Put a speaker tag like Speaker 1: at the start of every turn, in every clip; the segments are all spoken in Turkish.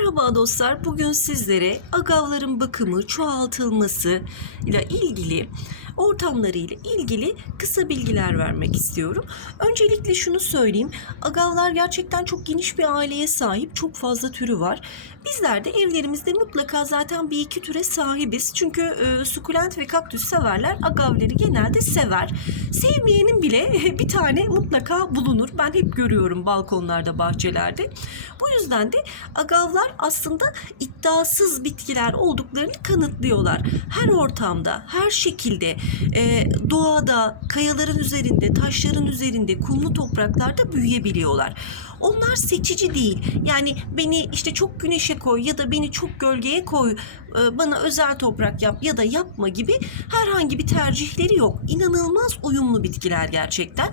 Speaker 1: Merhaba dostlar. Bugün sizlere agavların bakımı, çoğaltılması ile ilgili ortamları ile ilgili kısa bilgiler vermek istiyorum. Öncelikle şunu söyleyeyim. Agavlar gerçekten çok geniş bir aileye sahip. Çok fazla türü var. Bizler de evlerimizde mutlaka zaten bir iki türe sahibiz. Çünkü e, sukulent ve kaktüs severler agavları genelde sever. Sevmeyenin bile bir tane mutlaka bulunur. Ben hep görüyorum balkonlarda, bahçelerde. Bu yüzden de agavlar aslında iddiasız bitkiler olduklarını kanıtlıyorlar. Her ortamda, her şekilde, e, doğada, kayaların üzerinde, taşların üzerinde, kumlu topraklarda büyüyebiliyorlar. Onlar seçici değil. Yani beni işte çok güneşe koy ya da beni çok gölgeye koy, e, bana özel toprak yap ya da yapma gibi herhangi bir tercihleri yok. İnanılmaz uyumlu bitkiler gerçekten.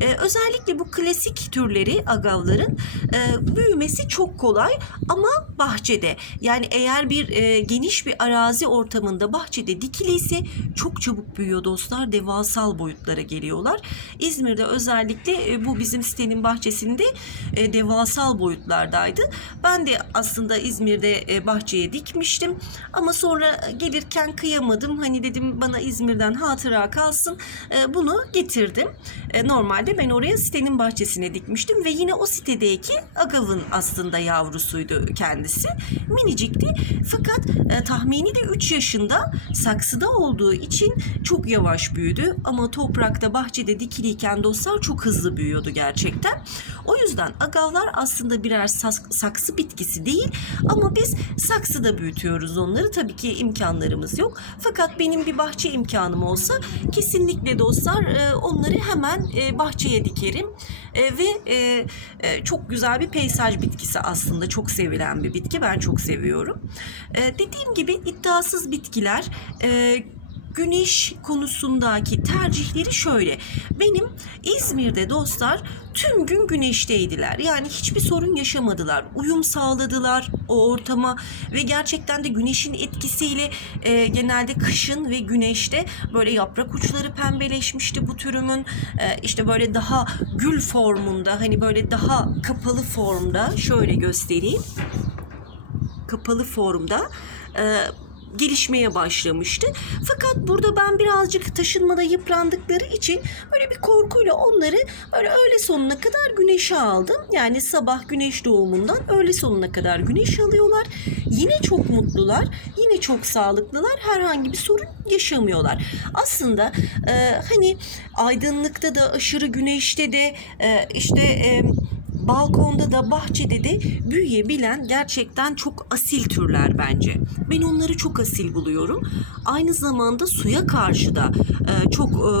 Speaker 1: E, özellikle bu klasik türleri agavların e, büyümesi çok kolay ama bahçede. Yani eğer bir geniş bir arazi ortamında bahçede dikiliyse çok çabuk büyüyor dostlar. Devasal boyutlara geliyorlar. İzmir'de özellikle bu bizim sitenin bahçesinde e, devasal boyutlardaydı. Ben de aslında İzmir'de e, bahçeye dikmiştim. Ama sonra gelirken kıyamadım. Hani dedim bana İzmir'den hatıra kalsın. E, bunu getirdim. E, normalde ben oraya sitenin bahçesine dikmiştim ve yine o sitedeki agavın aslında yavrusuydu kendisi. Minicikti. Fakat e, tahmini de 3 yaşında saksıda olduğu için çok yavaş büyüdü. Ama toprakta bahçede dikiliyken dostlar çok hızlı büyüyordu gerçekten. O yüzden agavlar aslında birer saksı bitkisi değil ama biz saksıda büyütüyoruz onları. Tabii ki imkanlarımız yok. Fakat benim bir bahçe imkanım olsa kesinlikle dostlar e, onları hemen e, bahçeye dikerim. E, ve çok güzel bir peyzaj bitkisi aslında. Çok sevilen bir bitki. Ben çok seviyorum. Dediğim gibi iddiasız bitkiler güneş konusundaki tercihleri şöyle. Benim İzmir'de dostlar tüm gün güneşteydiler. Yani hiçbir sorun yaşamadılar. Uyum sağladılar o ortama ve gerçekten de güneşin etkisiyle e, genelde kışın ve güneşte böyle yaprak uçları pembeleşmişti bu türümün. E, işte böyle daha gül formunda hani böyle daha kapalı formda şöyle göstereyim kapalı formda e, gelişmeye başlamıştı. Fakat burada ben birazcık taşınmada yıprandıkları için böyle bir korkuyla onları böyle öğle sonuna kadar güneşe aldım. Yani sabah güneş doğumundan öğle sonuna kadar güneş alıyorlar. Yine çok mutlular, yine çok sağlıklılar. Herhangi bir sorun yaşamıyorlar. Aslında e, hani aydınlıkta da aşırı güneşte de e, işte e, balkonda da bahçede de büyüyebilen gerçekten çok asil türler bence. Ben onları çok asil buluyorum. Aynı zamanda suya karşı da e, çok e,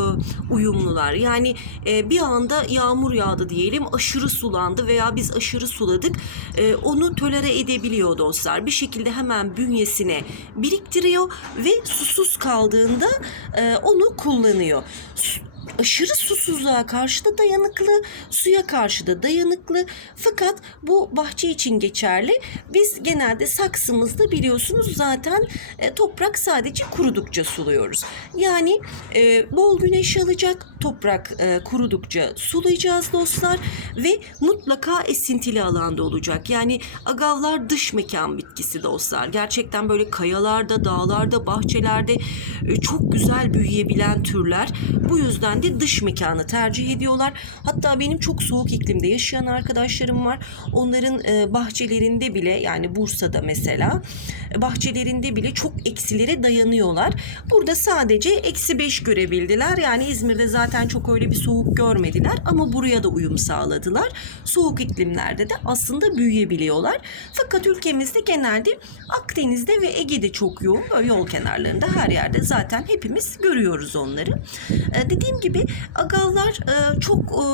Speaker 1: uyumlular. Yani e, bir anda yağmur yağdı diyelim, aşırı sulandı veya biz aşırı suladık. E, onu tolere edebiliyor dostlar. Bir şekilde hemen bünyesine biriktiriyor ve susuz kaldığında e, onu kullanıyor. Aşırı susuzluğa karşı da dayanıklı, suya karşı da dayanıklı. Fakat bu bahçe için geçerli. Biz genelde saksımızda biliyorsunuz zaten e, toprak sadece kurudukça suluyoruz. Yani e, bol güneş alacak, toprak e, kurudukça sulayacağız dostlar ve mutlaka esintili alanda olacak. Yani agavlar dış mekan bitkisi dostlar. Gerçekten böyle kayalarda, dağlarda, bahçelerde e, çok güzel büyüyebilen türler. Bu yüzden de dış mekanı tercih ediyorlar. Hatta benim çok soğuk iklimde yaşayan arkadaşlarım var. Onların e, bahçelerinde bile yani Bursa'da mesela e, bahçelerinde bile çok eksilere dayanıyorlar. Burada sadece eksi 5 görebildiler. Yani İzmir'de zaten çok öyle bir soğuk görmediler ama buraya da uyum sağladılar. Soğuk iklimlerde de aslında büyüyebiliyorlar. Fakat ülkemizde genelde Akdeniz'de ve Ege'de çok yoğun. Böyle yol kenarlarında her yerde zaten hepimiz görüyoruz onları. E, dediğim gibi agavlar e, çok e,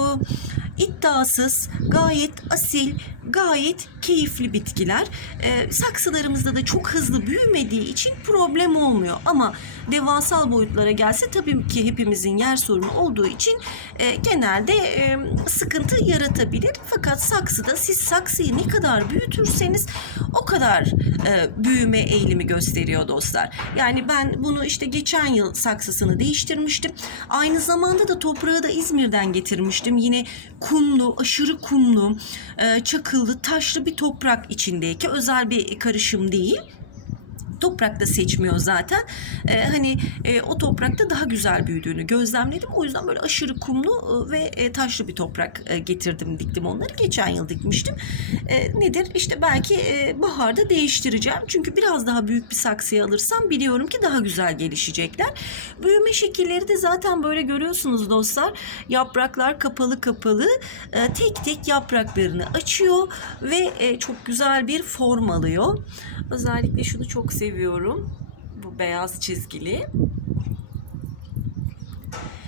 Speaker 1: iddiasız, gayet asil, gayet keyifli bitkiler. E, saksılarımızda da çok hızlı büyümediği için problem olmuyor. Ama devasal boyutlara gelse tabii ki hepimizin yer sorunu olduğu için e, genelde e, sıkıntı yaratabilir. Fakat saksıda siz saksıyı ne kadar büyütürseniz o kadar e, büyüme eğilimi gösteriyor dostlar. Yani ben bunu işte geçen yıl saksısını değiştirmiştim. Aynı zamanda zamanda da toprağı da İzmir'den getirmiştim. Yine kumlu, aşırı kumlu, e, çakıllı, taşlı bir toprak içindeki özel bir karışım değil toprakta seçmiyor zaten. Ee, hani e, o toprakta daha güzel büyüdüğünü gözlemledim. O yüzden böyle aşırı kumlu e, ve e, taşlı bir toprak e, getirdim, diktim onları. Geçen yıl dikmiştim. E, nedir? İşte belki e, baharda değiştireceğim. Çünkü biraz daha büyük bir saksıya alırsam biliyorum ki daha güzel gelişecekler. Büyüme şekilleri de zaten böyle görüyorsunuz dostlar. Yapraklar kapalı kapalı e, tek tek yapraklarını açıyor ve e, çok güzel bir form alıyor. Özellikle şunu çok seviyorum. Bu beyaz çizgili.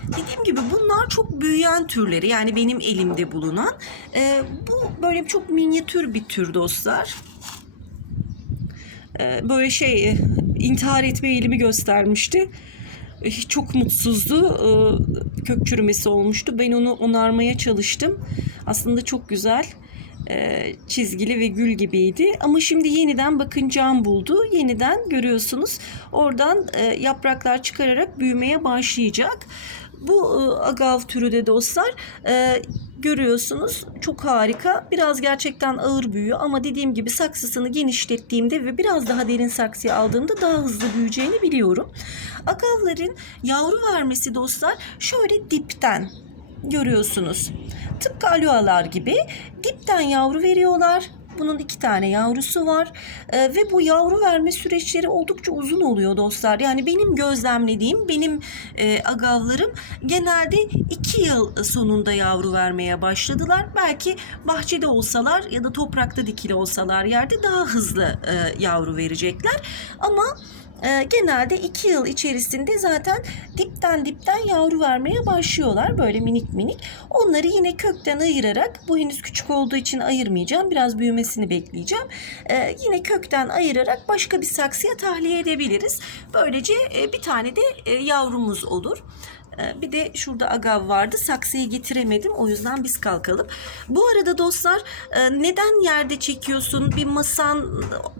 Speaker 1: Dediğim gibi bunlar çok büyüyen türleri yani benim elimde bulunan. E, bu böyle çok minyatür bir tür dostlar. E, böyle şey e, intihar etme eğilimi göstermişti. E, Çok mutsuzdu. E, Kök çürümesi olmuştu. Ben onu onarmaya çalıştım. Aslında çok güzel e, çizgili ve gül gibiydi. Ama şimdi yeniden bakın cam buldu. Yeniden görüyorsunuz. Oradan e, yapraklar çıkararak büyümeye başlayacak. Bu e, agav türü de dostlar görüyorsunuz çok harika. Biraz gerçekten ağır büyüyor ama dediğim gibi saksısını genişlettiğimde ve biraz daha derin saksıya aldığımda daha hızlı büyüyeceğini biliyorum. Agavların yavru vermesi dostlar şöyle dipten görüyorsunuz. Tıpkı aloalar gibi dipten yavru veriyorlar. Bunun iki tane yavrusu var Ee, ve bu yavru verme süreçleri oldukça uzun oluyor dostlar. Yani benim gözlemlediğim, benim e, agavlarım genelde iki yıl sonunda yavru vermeye başladılar. Belki bahçede olsalar ya da toprakta dikili olsalar yerde daha hızlı e, yavru verecekler. Ama e, genelde iki yıl içerisinde zaten dipten dipten yavru vermeye başlıyorlar böyle minik minik. Onları yine kökten ayırarak bu henüz küçük olduğu için ayırmayacağım. Biraz büyümesini bekleyeceğim. E, yine kökten ayırarak başka bir saksıya tahliye edebiliriz. Böylece e, bir tane de e, yavrumuz olur. E, Bir de şurada agav vardı. Saksıyı getiremedim. O yüzden biz kalkalım. Bu arada dostlar e, neden yerde çekiyorsun? Bir masan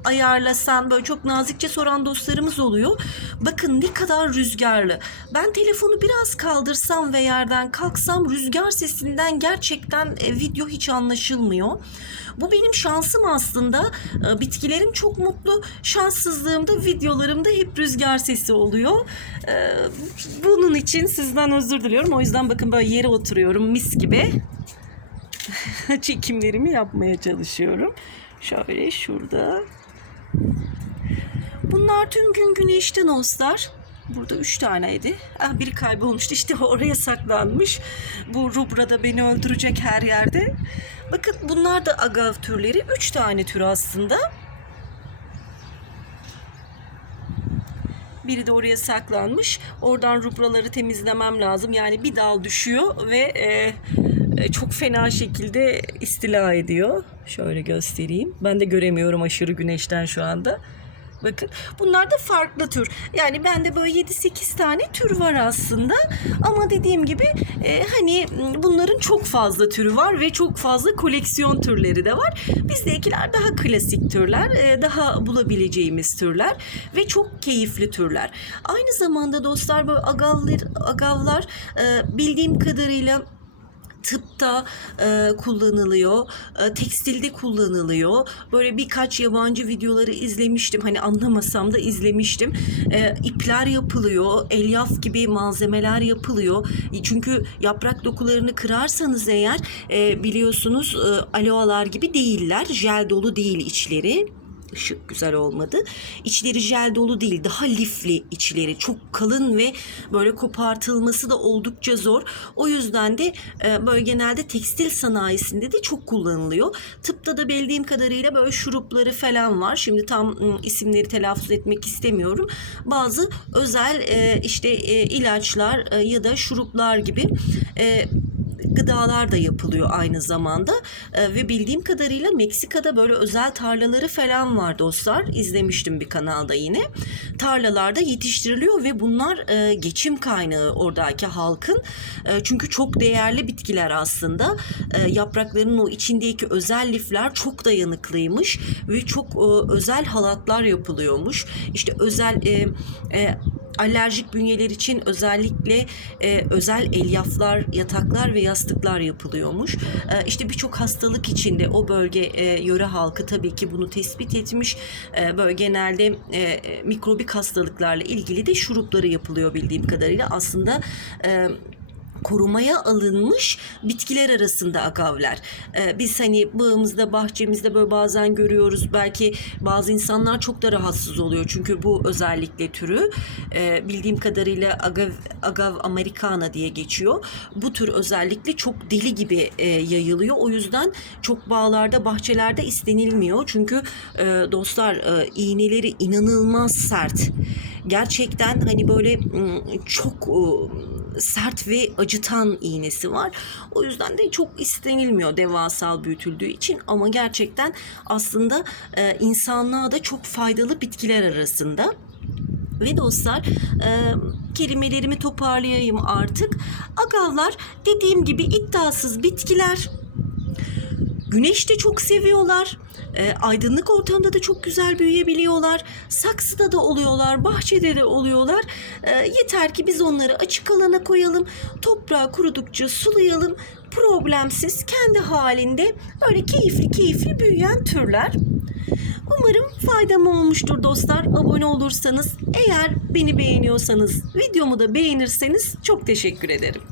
Speaker 1: ayarlasan böyle çok nazikçe soran dostlarımız oluyor. Bakın ne kadar rüzgarlı. Ben telefonu biraz kaldırsam ve yerden kalksam rüzgar sesinden gerçekten e, video hiç anlaşılmıyor. Bu benim şansım aslında. E, Bitkilerim çok mutlu. Şanssızlığımda videolarımda hep rüzgar sesi oluyor. Bunun için sizden özür diliyorum. O yüzden bakın böyle yere oturuyorum mis gibi. Çekimlerimi yapmaya çalışıyorum. Şöyle şurada. Bunlar tüm gün güneşte dostlar. Burada üç taneydi. Ah, biri kaybolmuştu. İşte oraya saklanmış. Bu rubra da beni öldürecek her yerde. Bakın bunlar da agav türleri. Üç tane tür aslında. Biri de oraya saklanmış. Oradan rubraları temizlemem lazım. Yani bir dal düşüyor ve e, e, çok fena şekilde istila ediyor. Şöyle göstereyim. Ben de göremiyorum aşırı güneşten şu anda. Bakın bunlar da farklı tür. Yani bende böyle 7-8 tane tür var aslında. Ama dediğim gibi e, hani bunların çok fazla türü var ve çok fazla koleksiyon türleri de var. Bizdekiler daha klasik türler, e, daha bulabileceğimiz türler ve çok keyifli türler. Aynı zamanda dostlar böyle agavlar, agavlar e, bildiğim kadarıyla tıpta e, kullanılıyor, e, tekstilde kullanılıyor. Böyle birkaç yabancı videoları izlemiştim. Hani anlamasam da izlemiştim. E, ipler yapılıyor, elyaf gibi malzemeler yapılıyor. Çünkü yaprak dokularını kırarsanız eğer e, biliyorsunuz e, aloalar gibi değiller. Jel dolu değil içleri ışık güzel olmadı. İçleri jel dolu değil, daha lifli içleri. Çok kalın ve böyle kopartılması da oldukça zor. O yüzden de e, böyle genelde tekstil sanayisinde de çok kullanılıyor. Tıpta da bildiğim kadarıyla böyle şurupları falan var. Şimdi tam ım, isimleri telaffuz etmek istemiyorum. Bazı özel e, işte e, ilaçlar e, ya da şuruplar gibi e, gıdalar da yapılıyor aynı zamanda. Ee, ve bildiğim kadarıyla Meksika'da böyle özel tarlaları falan var dostlar. İzlemiştim bir kanalda yine. Tarlalarda yetiştiriliyor ve bunlar e, geçim kaynağı oradaki halkın. E, çünkü çok değerli bitkiler aslında. E, yapraklarının o içindeki özel lifler çok dayanıklıymış ve çok e, özel halatlar yapılıyormuş. İşte özel e, e, alerjik bünyeler için özellikle e, özel elyaflar, yataklar ve yastıklar yapılıyormuş. E, işte birçok hastalık içinde o bölge e, yöre halkı tabii ki bunu tespit etmiş. E, böyle genelde e, mikrobik hastalıklarla ilgili de şurupları yapılıyor bildiğim kadarıyla. Aslında e, korumaya alınmış bitkiler arasında agavler. Ee, biz hani bağımızda, bahçemizde böyle bazen görüyoruz. Belki bazı insanlar çok da rahatsız oluyor. Çünkü bu özellikle türü e, bildiğim kadarıyla agav, agav americana diye geçiyor. Bu tür özellikle çok deli gibi e, yayılıyor. O yüzden çok bağlarda, bahçelerde istenilmiyor. Çünkü e, dostlar e, iğneleri inanılmaz sert. Gerçekten hani böyle m, çok e, sert ve acıtan iğnesi var. O yüzden de çok istenilmiyor devasal büyütüldüğü için ama gerçekten aslında e, insanlığa da çok faydalı bitkiler arasında. Ve dostlar e, kelimelerimi toparlayayım artık. Agavlar dediğim gibi iddiasız bitkiler. Güneşte çok seviyorlar. E, aydınlık ortamda da çok güzel büyüyebiliyorlar. Saksıda da oluyorlar, bahçede de oluyorlar. E, yeter ki biz onları açık alana koyalım. Toprağı kurudukça sulayalım. Problemsiz, kendi halinde böyle keyifli keyifli büyüyen türler. Umarım faydam olmuştur dostlar. Abone olursanız, eğer beni beğeniyorsanız, videomu da beğenirseniz çok teşekkür ederim.